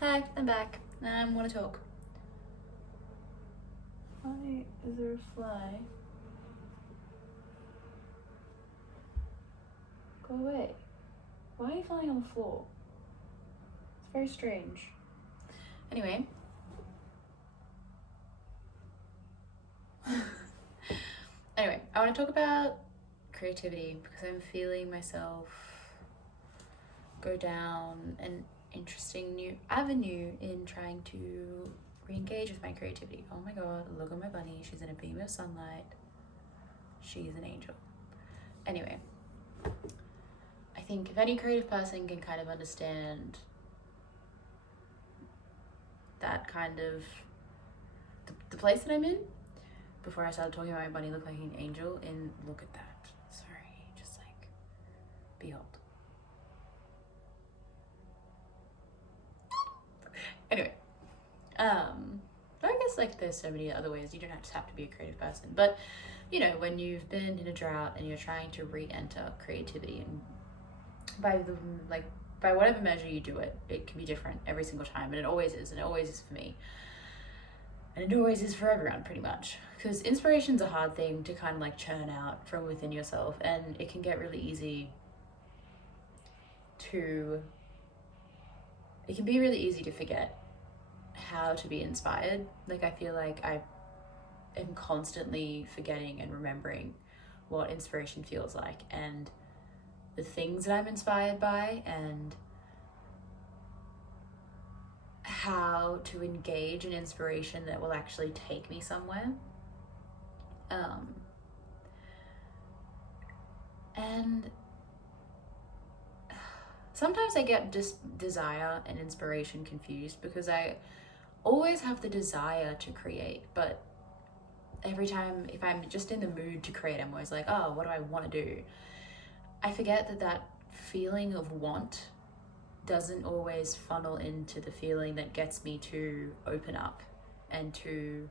Hi, I'm back. I want to talk. Why is there a fly? Go away. Why are you flying on the floor? It's very strange. Anyway. Anyway, I want to talk about creativity because I'm feeling myself go down an interesting new avenue in trying to re-engage with my creativity. Oh my god, look at my bunny. She's in a beam of sunlight. She's an angel. Anyway, I think if any creative person can kind of understand that kind of the place that I'm in, before I started talking about my bunny look like an angel, and look at that. Sorry, just like, behold. Anyway, I guess like there's so many other ways. You don't just have to be a creative person, but you know, when you've been in a drought and you're trying to re-enter creativity, and by whatever measure you do it, it can be different every single time, and it always is, and it always is for me, and it always is for everyone pretty much, because inspiration's a hard thing to kind of like churn out from within yourself, and it can get really easy to it can be really easy to forget how to be inspired. Like, I feel like I am constantly forgetting and remembering what inspiration feels like, and the things that I'm inspired by, and how to engage in inspiration that will actually take me somewhere. And sometimes I get desire and inspiration confused, because I always have the desire to create, but every time, if I'm just in the mood to create, I'm always like, oh, what do I want to do? I forget that feeling of want doesn't always funnel into the feeling that gets me to open up and to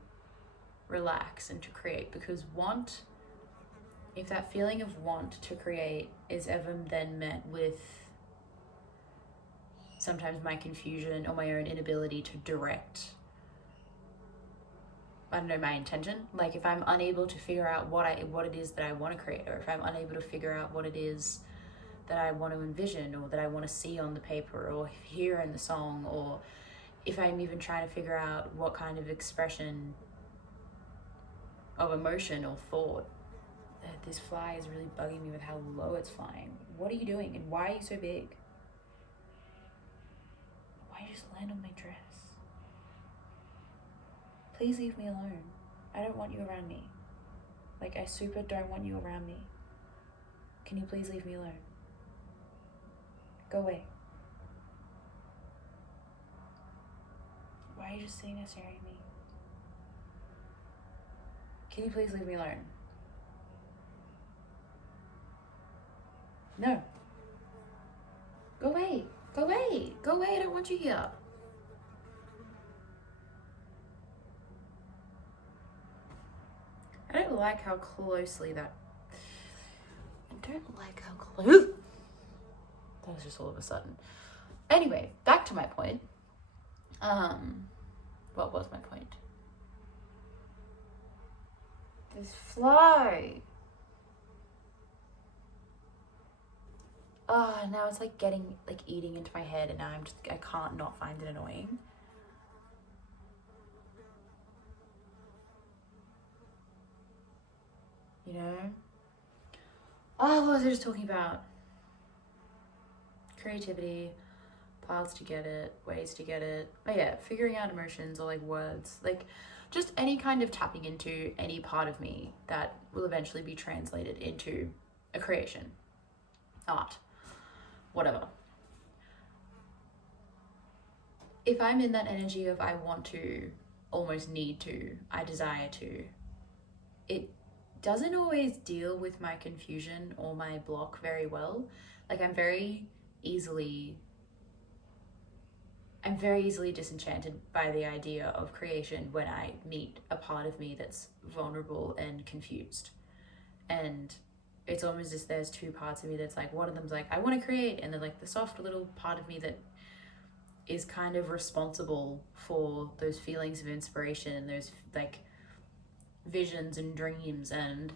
relax and to create, because if that feeling of want to create is ever then met with sometimes my confusion or my own inability to direct, I don't know, my intention. Like, if I'm unable to figure out what it is that I want to create, or if I'm unable to figure out what it is that I want to envision, or that I want to see on the paper or hear in the song, or if I'm even trying to figure out what kind of expression of emotion or thought. This fly is really bugging me with how low it's flying. What are you doing, and why are you so big? Why you just land on my dress? Please leave me alone. I don't want you around me. Like, I super don't want you around me. Can you please leave me alone? Go away. Why are you just sitting there staring at me? Can you please leave me alone? No. Go away. Go away. Go away. I don't want you here. I don't like how closely that... I don't like how close... That was just all of a sudden. Anyway, back to my point. What was my point? This fly. Now it's like eating into my head, and now I can't not find it annoying. You know? Oh, what was I just talking about? Creativity, paths to get it, ways to get it. Oh yeah, figuring out emotions, or like words. Like, just any kind of tapping into any part of me that will eventually be translated into a creation, art, whatever. If I'm in that energy of I want to, almost need to, I desire to, it doesn't always deal with my confusion or my block very well. Like, I'm very easily disenchanted by the idea of creation when I meet a part of me that's vulnerable and confused. And it's almost as there's two parts of me that's like, one of them's like, I want to create, and then like the soft little part of me that is kind of responsible for those feelings of inspiration and those like visions and dreams and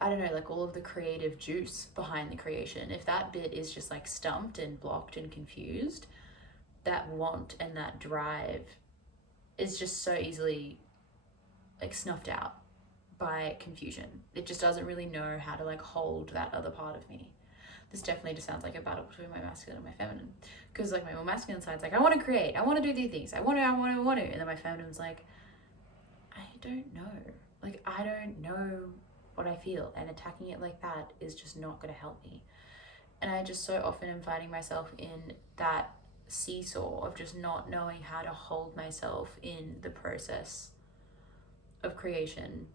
I don't know, like all of the creative juice behind the creation. If that bit is just like stumped and blocked and confused, that want and that drive is just so easily like snuffed out by confusion. It just doesn't really know how to like hold that other part of me. This definitely just sounds like a battle between my masculine and my feminine. Because like my more masculine side's like, I want to create, I want to do these things, I want to. And then my feminine's like, I don't know. Like, I don't know what I feel. And attacking it like that is just not going to help me. And I just so often am finding myself in that seesaw of just not knowing how to hold myself in the process of creation,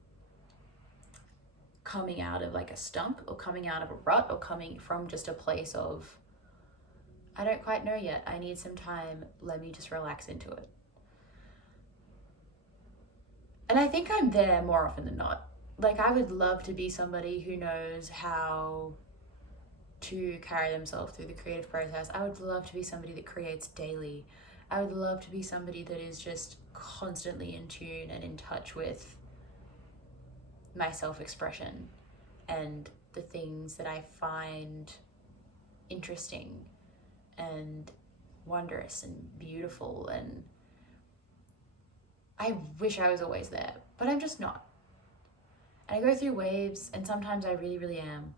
coming out of like a stump or coming out of a rut or coming from just a place of, I don't quite know yet. I need some time. Let me just relax into it. And I think I'm there more often than not. Like, I would love to be somebody who knows how to carry themselves through the creative process. I would love to be somebody that creates daily. I would love to be somebody that is just constantly in tune and in touch with my self-expression and the things that I find interesting and wondrous and beautiful. And I wish I was always there, but I'm just not. And I go through waves, and sometimes I really, really am.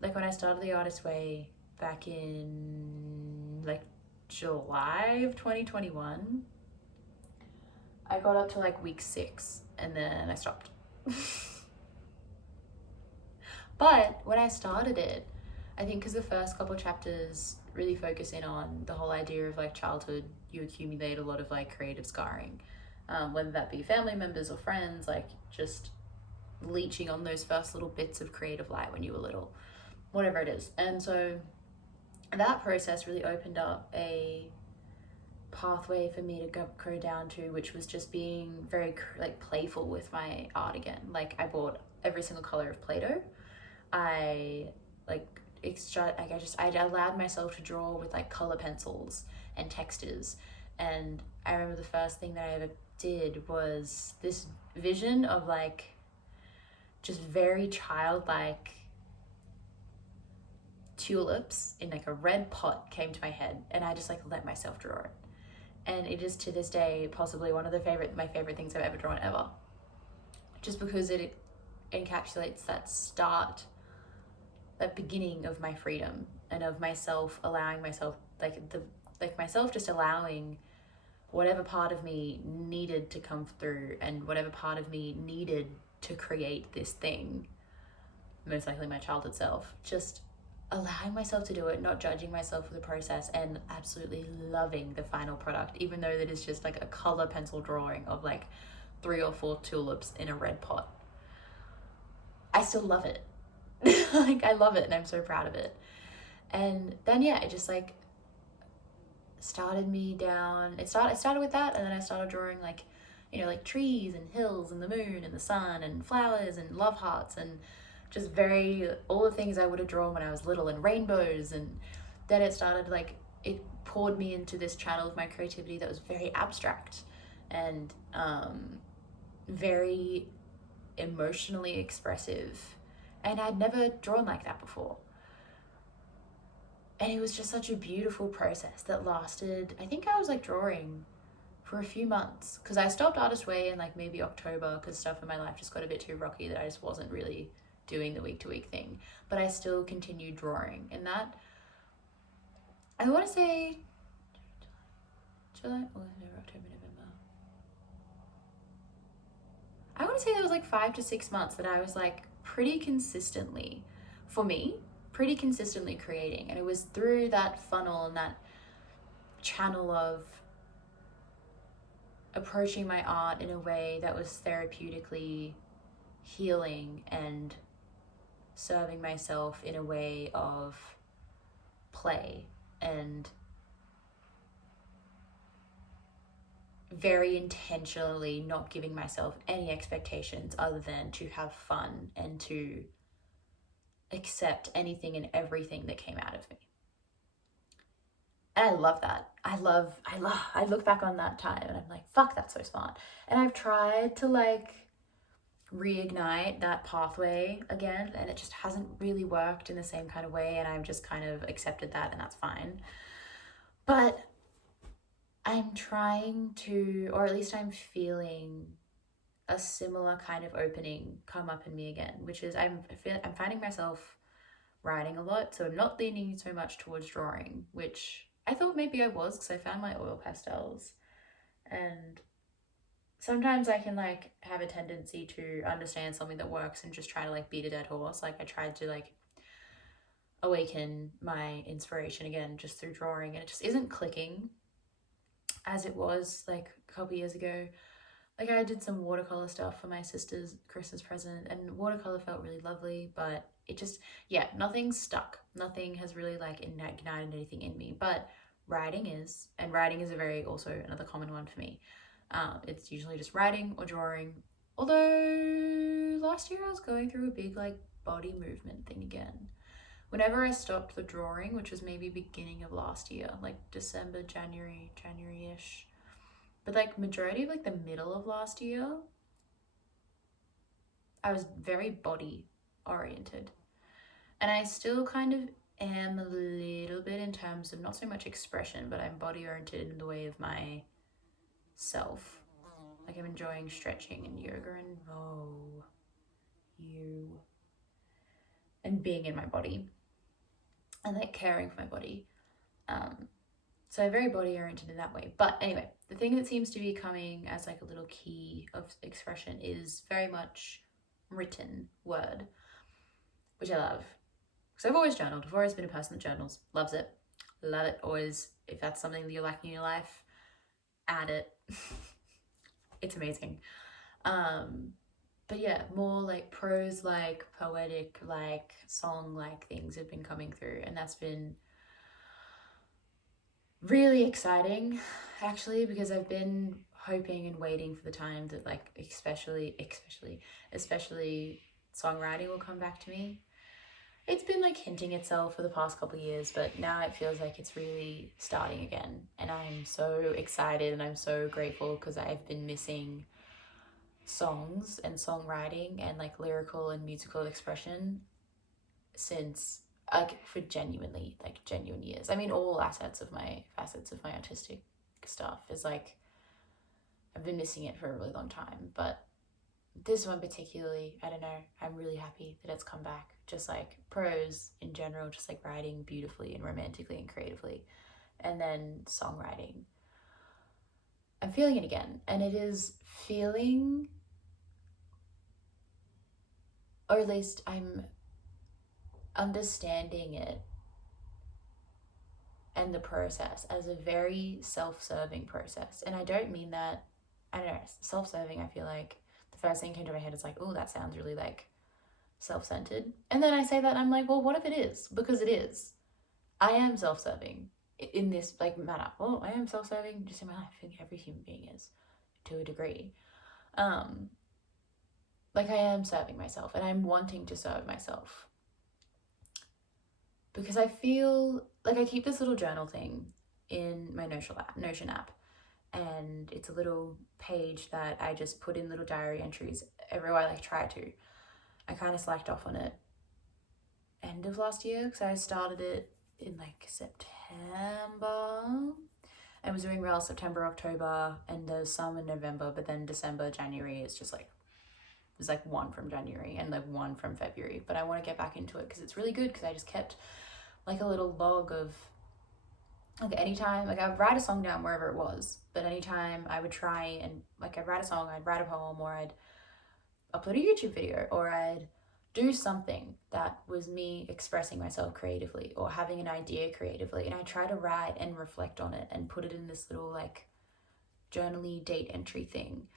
Like when I started the Artist Way back in like July of 2021, I got up to like week 6 and then I stopped. But when I started it, I think because the first couple chapters really focus in on the whole idea of like childhood, you accumulate a lot of like creative scarring, whether that be family members or friends, like just leeching on those first little bits of creative light when you were little, whatever it is. And so that process really opened up a pathway for me to go down to, which was just being very like playful with my art again. Like I bought every single color of Play-Doh. I allowed myself to draw with like color pencils and textures. And I remember the first thing that I ever did was this vision of like just very childlike tulips in like a red pot came to my head, and I just like let myself draw it. And it is to this day possibly one of my favorite things I've ever drawn ever, just because it encapsulates that beginning of my freedom and of myself allowing myself myself just allowing whatever part of me needed to come through and whatever part of me needed to create this thing, most likely my childhood self, just allowing myself to do it, not judging myself for the process, and absolutely loving the final product, even though that is just like a color pencil drawing of like 3 or 4 tulips in a red pot. I still love it. Like I love it and I'm so proud of it. And then yeah, it just like started me down. It started with that, and then I started drawing like, you know, like trees and hills and the moon and the sun and flowers and love hearts and just all the things I would have drawn when I was little, and rainbows. And then it started like, it poured me into this channel of my creativity that was very abstract and very emotionally expressive. And I'd never drawn like that before. And it was just such a beautiful process that lasted, I think I was like drawing for a few months, because I stopped Artist Way in like maybe October because stuff in my life just got a bit too rocky that I just wasn't really doing the week-to-week thing. But I still continued drawing, and that, I want to say July, October, November. I want to say there was like 5 to 6 months that I was like pretty consistently, for me, pretty consistently creating. And it was through that funnel and that channel of approaching my art in a way that was therapeutically healing and serving myself in a way of play and very intentionally not giving myself any expectations other than to have fun and to accept anything and everything that came out of me. And I love that. I look back on that time and I'm like, fuck, that's so smart. And I've tried to like reignite that pathway again, and it just hasn't really worked in the same kind of way, and I've just kind of accepted that, and that's fine. But I'm trying to, or at least I'm feeling a similar kind of opening come up in me again, which is I'm finding myself writing a lot, so I'm not leaning so much towards drawing, which I thought maybe I was because I found my oil pastels. And sometimes I can like have a tendency to understand something that works and just try to like beat a dead horse. Like I tried to like awaken my inspiration again just through drawing, and it just isn't clicking as it was like a couple years ago. Like I did some watercolor stuff for my sister's Christmas present, and watercolor felt really lovely, but it just, yeah, nothing stuck. Nothing has really like ignited anything in me. But writing is, and writing is a very also another common one for me. It's usually just writing or drawing. Although last year I was going through a big like body movement thing again. Whenever I stopped the drawing, which was maybe beginning of last year, like December, January-ish, but like majority of like the middle of last year, I was very body oriented. And I still kind of am a little bit in terms of not so much expression, but I'm body oriented in the way of my self. Like I'm enjoying stretching and yoga and and being in my body and like caring for my body. So very body oriented in that way. But anyway, the thing that seems to be coming as like a little key of expression is very much written word, which I love. Because I've always journaled. I've always been a person that journals. Loves it. Love it. Always, if that's something that you're lacking in your life, add it. It's amazing. But yeah, more like prose, like poetic, like song, like things have been coming through, and that's been really exciting, actually, because I've been hoping and waiting for the time that like especially songwriting will come back to me. It's been like hinting itself for the past couple of years, but now it feels like it's really starting again, and I'm so excited and I'm so grateful because I've been missing songs and songwriting and like lyrical and musical expression since like for genuine years. I mean, all facets of my artistic stuff is like I've been missing it for a really long time, but this one particularly, I don't know, I'm really happy that it's come back. Just like prose in general, just like writing beautifully and romantically and creatively, and then songwriting. I'm feeling it again, and it is feeling, or at least I'm understanding it and the process as a very self-serving process. And I don't mean that, I don't know, self-serving, I feel like the first thing came to my head is like, oh, that sounds really like self-centered. And then I say that and I'm like, well, what if it is? Because it is. I am self-serving in this like manner. Well, I am self-serving just in my life. I think every human being is to a degree. Like I am serving myself and I'm wanting to serve myself. Because I feel like I keep this little journal thing in my Notion app. And it's a little page that I just put in little diary entries everywhere I like try to. I kind of slacked off on it end of last year because I started it in like September. I was doing rail September, October, and there's some in November, but then December, January is just like, there's like one from January and like one from February. But I want to get back into it because it's really good because I just kept like a little log of like anytime, like I'd write a song down wherever it was, but anytime I would try and like I'd write a song, I'd write a poem, or I'd upload a YouTube video, or I'd do something that was me expressing myself creatively or having an idea creatively, and I try to write and reflect on it and put it in this little like journaly date entry thing.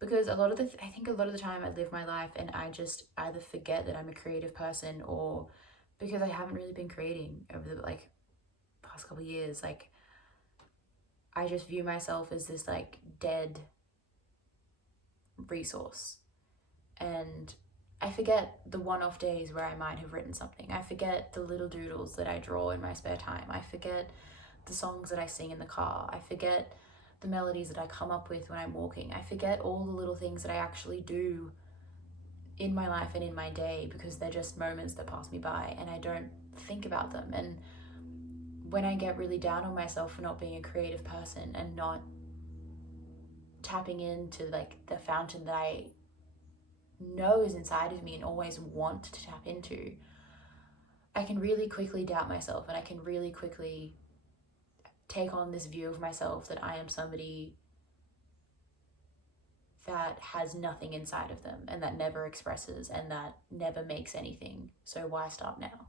Because I think a lot of the time I live my life and I just either forget that I'm a creative person, or because I haven't really been creating over the like past couple of years, like I just view myself as this like dead resource, and I forget the one-off days where I might have written something. I forget the little doodles that I draw in my spare time. I forget the songs that I sing in the car. I forget the melodies that I come up with when I'm walking. I forget all the little things that I actually do in my life and in my day because they're just moments that pass me by and I don't think about them. And when I get really down on myself for not being a creative person and not tapping into like the fountain that I know is inside of me and always want to tap into, I can really quickly doubt myself, and I can really quickly take on this view of myself that I am somebody that has nothing inside of them and that never expresses and that never makes anything. So why start now?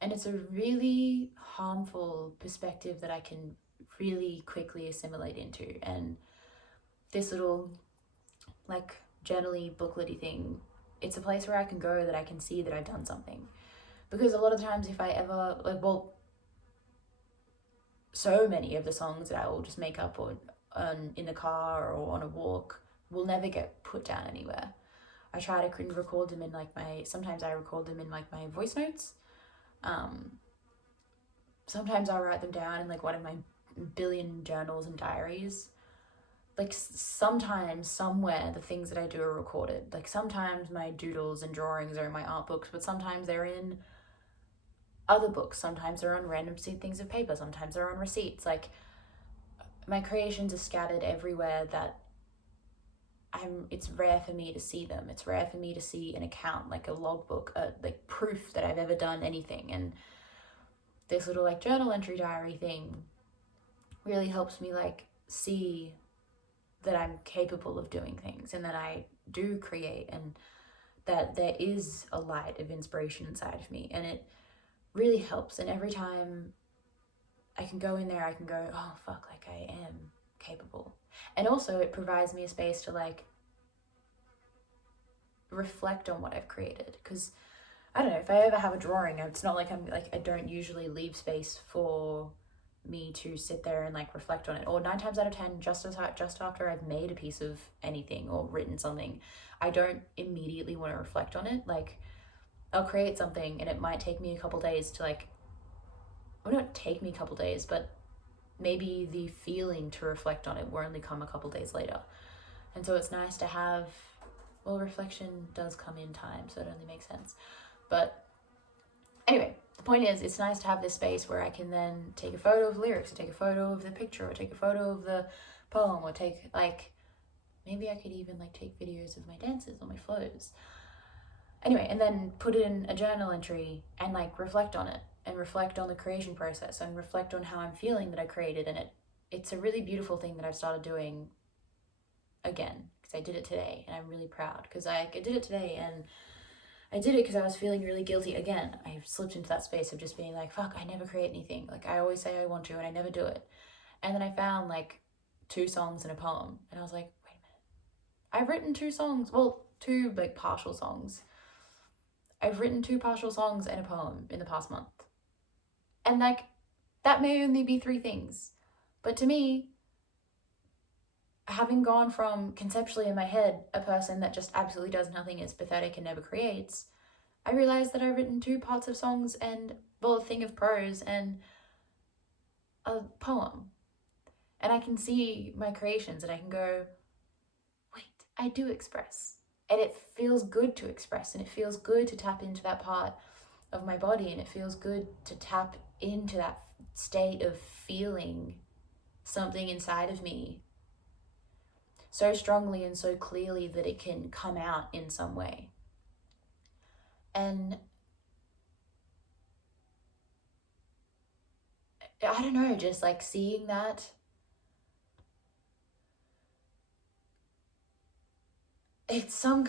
And it's a really harmful perspective that I can really quickly assimilate into. And this little like journaly booklety thing, it's a place where I can go that I can see that I've done something. Because a lot of times if I ever so many of the songs that I will just make up or in the car or on a walk will never get put down anywhere. I try to record them in like sometimes I record them in like my voice notes. Sometimes I'll write them down in like one of my billion journals and diaries. Like sometimes somewhere the things that I do are recorded. Like sometimes my doodles and drawings are in my art books, but sometimes they're in other books. Sometimes they're on random things of paper. Sometimes they're on receipts. Like my creations are scattered everywhere that it's rare for me to see them. It's rare for me to see an account, like a logbook, like proof that I've ever done anything. And this little like journal entry diary thing really helps me like see that I'm capable of doing things and that I do create and that there is a light of inspiration inside of me, and it really helps. And every time I can go in there, I can go, oh fuck, like I am capable. And also it provides me a space to like reflect on what I've created, because I don't know, if I ever have a drawing, it's not like I don't usually leave space for me to sit there and like reflect on it. Or 9 times out of 10, just after I've made a piece of anything or written something, I don't immediately want to reflect on it. Like I'll create something and it might take me a couple days to like, well, not take me a couple days, but maybe the feeling to reflect on it will only come a couple days later. And so it's nice to have, well, reflection does come in time, so it only makes sense. But anyway, the point is, it's nice to have this space where I can then take a photo of the lyrics, or take a photo of the picture, or take a photo of the poem, or take like, maybe I could even like take videos of my dances or my flows. Anyway, and then put it in a journal entry and like reflect on it and reflect on the creation process and reflect on how I'm feeling that I created. And it's a really beautiful thing that I've started doing again, because I did it today and I'm really proud because I did it today, and I did it because I was feeling really guilty again. I slipped into that space of just being like, fuck, I never create anything. Like I always say I want to and I never do it. And then I found like 2 songs and a poem, and I was like, wait a minute, I've written 2 songs, well, 2 like partial songs. I've written 2 partial songs and a poem in the past month. And like, that may only be 3 things. But to me, having gone from conceptually in my head, a person that just absolutely does nothing, is pathetic and never creates, I realized that I've written 2 parts of songs and, well, a thing of prose and a poem. And I can see my creations and I can go, wait, I do express. And it feels good to express, and it feels good to tap into that part of my body, and it feels good to tap into that state of feeling something inside of me so strongly and so clearly that it can come out in some way. And I don't know, just like seeing that, it's some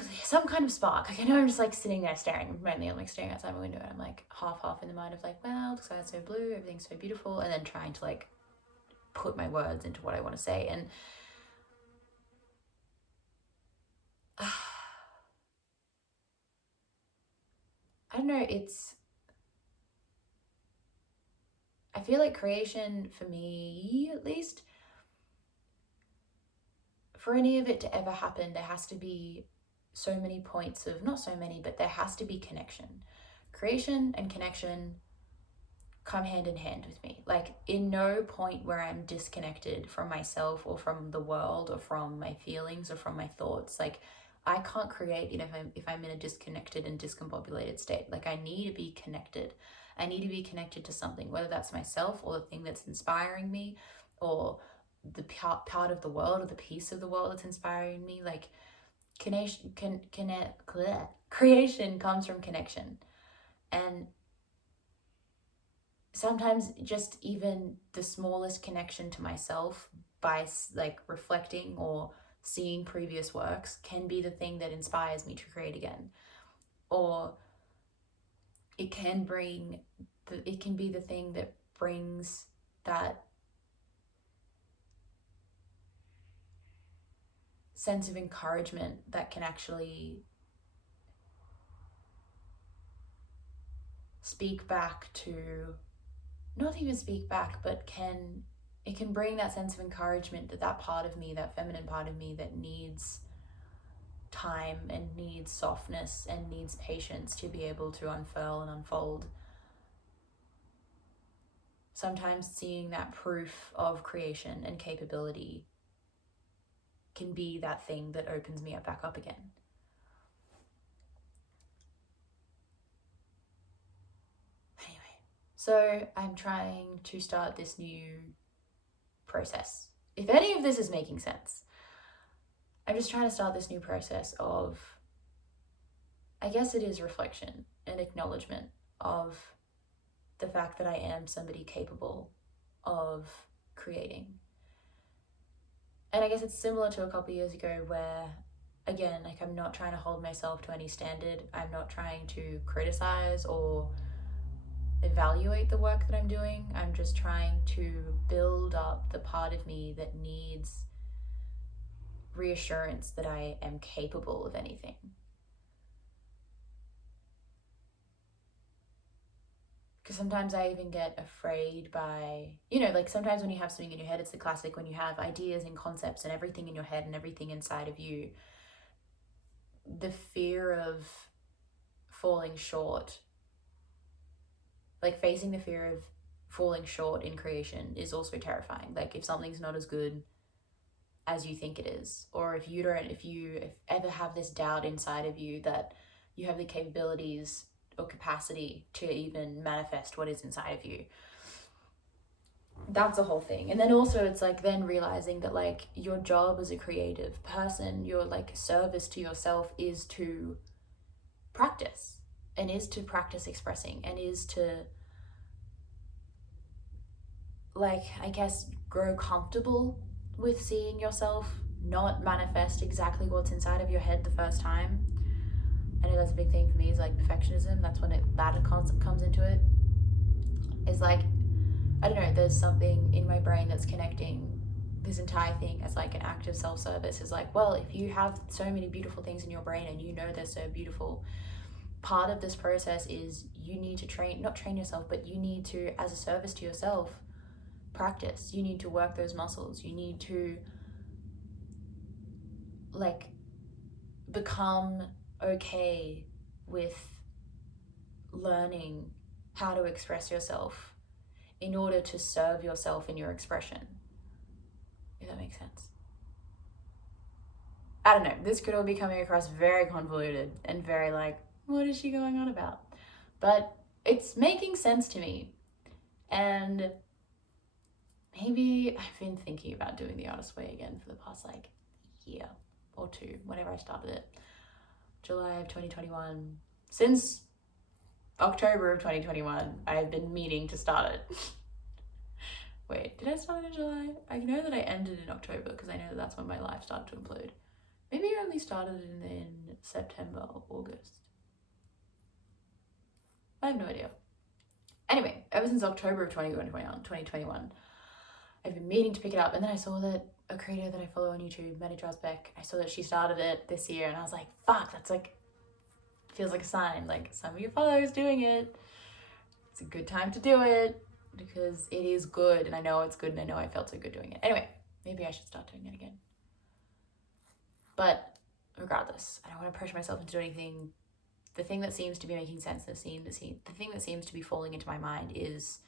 kind of spark. Like I know I'm just like sitting there staring, mainly I'm like staring outside my window, and I'm like half in the mind of like, well, the sky's so blue, everything's so beautiful, and then trying to like put my words into what I want to say. And I don't know, I feel like creation, for me at least, for any of it to ever happen, there has to be so many points of, not so many, but there has to be connection. Creation and connection come hand in hand with me. Like, in no point where I'm disconnected from myself or from the world or from my feelings or from my thoughts. Like, I can't create if I'm in a disconnected and discombobulated state. Like, I need to be connected. I need to be connected to something, whether that's myself or the thing that's inspiring me, or the part of the world or the piece of the world that's inspiring me. Like, creation comes from connection. And sometimes just even the smallest connection to myself by like reflecting or seeing previous works can be the thing that inspires me to create again. Or it can be the thing that brings that sense of encouragement that can actually speak back to, not even speak back, but it can bring that sense of encouragement that part of me, that feminine part of me that needs time and needs softness and needs patience to be able to unfurl and unfold. Sometimes seeing that proof of creation and capability can be that thing that opens me back up again. Anyway, so I'm trying to start this new process. If any of this is making sense, I'm just trying to start this new process of, I guess it is reflection and acknowledgement of the fact that I am somebody capable of creating. And I guess it's similar to a couple of years ago where, again, like, I'm not trying to hold myself to any standard. I'm not trying to criticize or evaluate the work that I'm doing. I'm just trying to build up the part of me that needs reassurance that I am capable of anything. Because sometimes I even get afraid by, like, sometimes when you have something in your head, it's the classic when you have ideas and concepts and everything in your head and everything inside of you, the fear of falling short, like facing the fear of falling short in creation is also terrifying. Like, if something's not as good as you think it is, or if you ever have this doubt inside of you that you have the capabilities or capacity to even manifest what is inside of you, that's a whole thing. And then also it's like then realizing that, like, your job as a creative person, your like service to yourself is to practice, and is to practice expressing, and is to, like, I guess, grow comfortable with seeing yourself not manifest exactly what's inside of your head the first time. I know that's a big thing for me, is like perfectionism. That's when that concept comes into it. It's like, I don't know, there's something in my brain that's connecting this entire thing as like an act of self-service. Is like, well, if you have so many beautiful things in your brain and you know they're so beautiful, part of this process is you need to not train yourself, but you need to, as a service to yourself, practice. You need to work those muscles. You need to, like, become okay with learning how to express yourself in order to serve yourself in your expression. If that makes sense. I don't know, this could all be coming across very convoluted and very like, what is she going on about? But it's making sense to me. And maybe I've been thinking about doing the Artist Way again for the past like year or two, whenever I started it. July of 2021. Since October of 2021, I've been meaning to start it. Wait, did I start it in July? I know that I ended in October because I know that that's when my life started to implode. Maybe I only started it in September or August. I have no idea. Anyway, ever since October of 2021, I've been meaning to pick it up, and then I saw that a creator that I follow on YouTube, Maddie Drasbeck, I saw that she started it this year, and I was like, fuck, that's like, feels like a sign, like some of your followers doing it. It's a good time to do it because it is good, and I know it's good, and I know I felt so good doing it. Anyway, maybe I should start doing it again. But regardless, I don't want to pressure myself into doing anything. The thing that seems to be making sense, the thing that seems to be falling into my mind is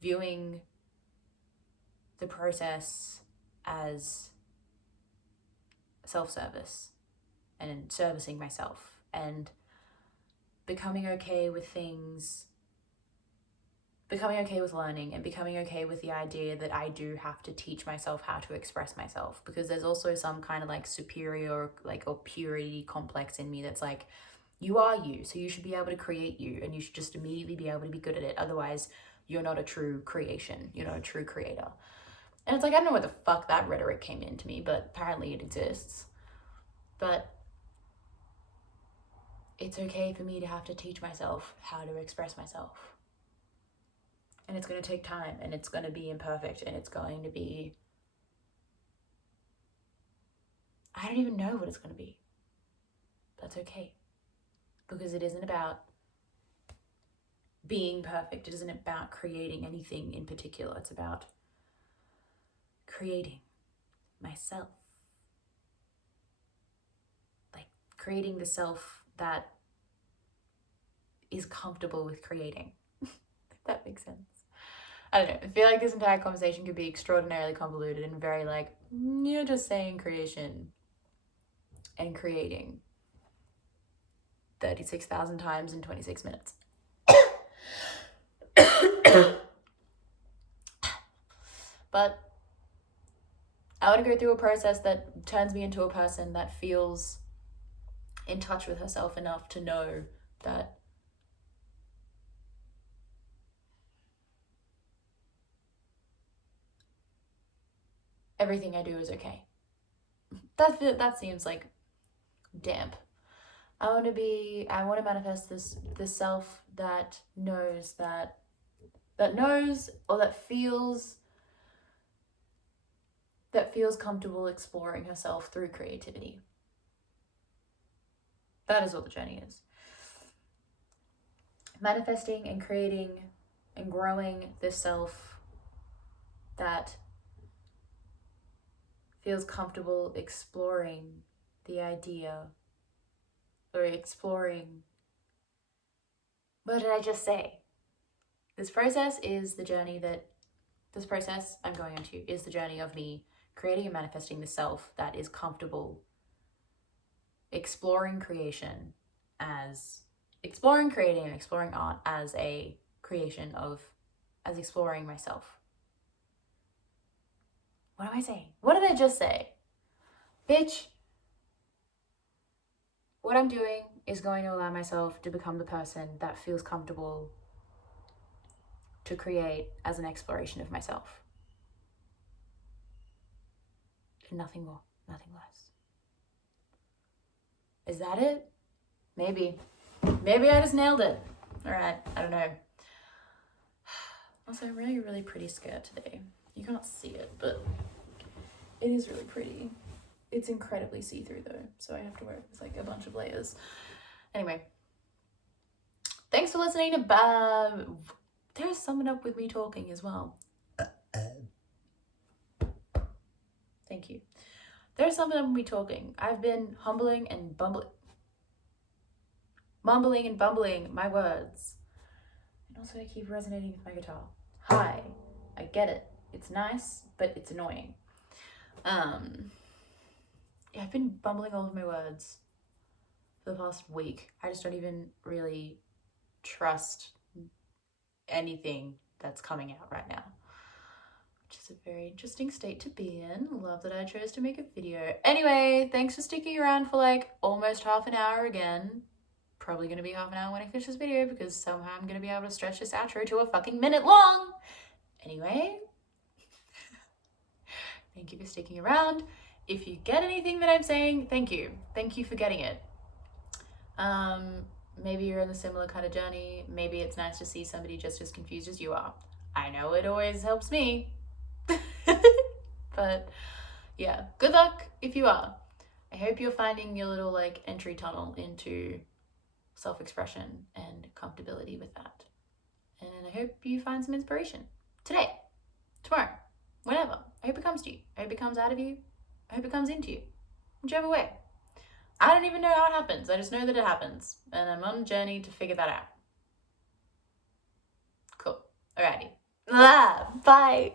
viewing the process as self-service and servicing myself and becoming okay with things, becoming okay with learning, and becoming okay with the idea that I do have to teach myself how to express myself, because there's also some kind of like superior or purity complex in me that's like, you are you, so you should be able to create you, and you should just immediately be able to be good at it. Otherwise, you're not a true creation. You're not a true creator. And it's like, I don't know where the fuck that rhetoric came into me, but apparently it exists. But it's okay for me to have to teach myself how to express myself. And it's going to take time, and it's going to be imperfect, and it's going to be, I don't even know what it's going to be. That's okay. Because it isn't about being perfect. It isn't about creating anything in particular. It's about creating myself. Like creating the self that is comfortable with creating. If that makes sense. I don't know. I feel like this entire conversation could be extraordinarily convoluted and very like, you're just saying creation and creating 36,000 times in 26 minutes. But I want to go through a process that turns me into a person that feels in touch with herself enough to know that everything I do is okay. That seems like damp. I want to manifest this self that knows or that feels comfortable exploring herself through creativity. That is what the journey is. Manifesting and creating and growing this self that feels comfortable exploring the idea, or exploring, what did I just say? This process I'm going into is the journey of me creating and manifesting the self that is comfortable exploring creating and exploring art as a creation as exploring myself. What am I saying? What did I just say? Bitch, what I'm doing is going to allow myself to become the person that feels comfortable to create as an exploration of myself. And nothing more, nothing less. Is that it? Maybe. Maybe I just nailed it. All right, I don't know. Also, I'm really, really pretty scared today. You can't see it, but it is really pretty. It's incredibly see-through though, so I have to wear it with like a bunch of layers. Anyway, thanks for listening to there's someone up with me talking as well. Thank you. There's someone up with me talking. I've been mumbling and bumbling my words. And also I keep resonating with my guitar. Hi, I get it. It's nice, but it's annoying. Yeah, I've been bumbling all of my words for the past week. I just don't even really trust anything that's coming out right now, which is a very interesting state to be in. Love that I chose to make a video. Anyway, thanks for sticking around for like almost half an hour again. Probably gonna be half an hour when I finish this video, because somehow I'm gonna be able to stretch this outro to a fucking minute long. Anyway, thank you for sticking around. If you get anything that I'm saying, thank you. Thank you for getting it. Maybe you're in a similar kind of journey. Maybe it's nice to see somebody just as confused as you are. I know it always helps me. But yeah, good luck if you are. I hope you're finding your little like entry tunnel into self-expression and comfortability with that. And I hope you find some inspiration today, tomorrow, whenever. I hope it comes to you. I hope it comes out of you. I hope it comes into you, whichever way. I don't even know how it happens. I just know that it happens, and I'm on a journey to figure that out. Cool. Alrighty. Bye.